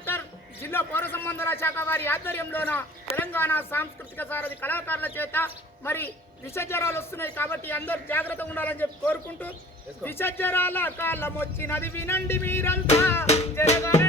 collector జిల్లా పౌర సంబంధాల శాఖ వారి ఆధ్వర్యంలోన తెలంగాణ సాంస్కృతిక సారథి కళాకారుల చేత మరి విషజ్వరాలు వస్తున్నాయి కాబట్టి అందరూ జాగ్రత్తగా ఉండాలని చెప్పి కోరుకుంటూ విషజ్వరాల కాలం వచ్చినది వినండి మీరంతా జరగనే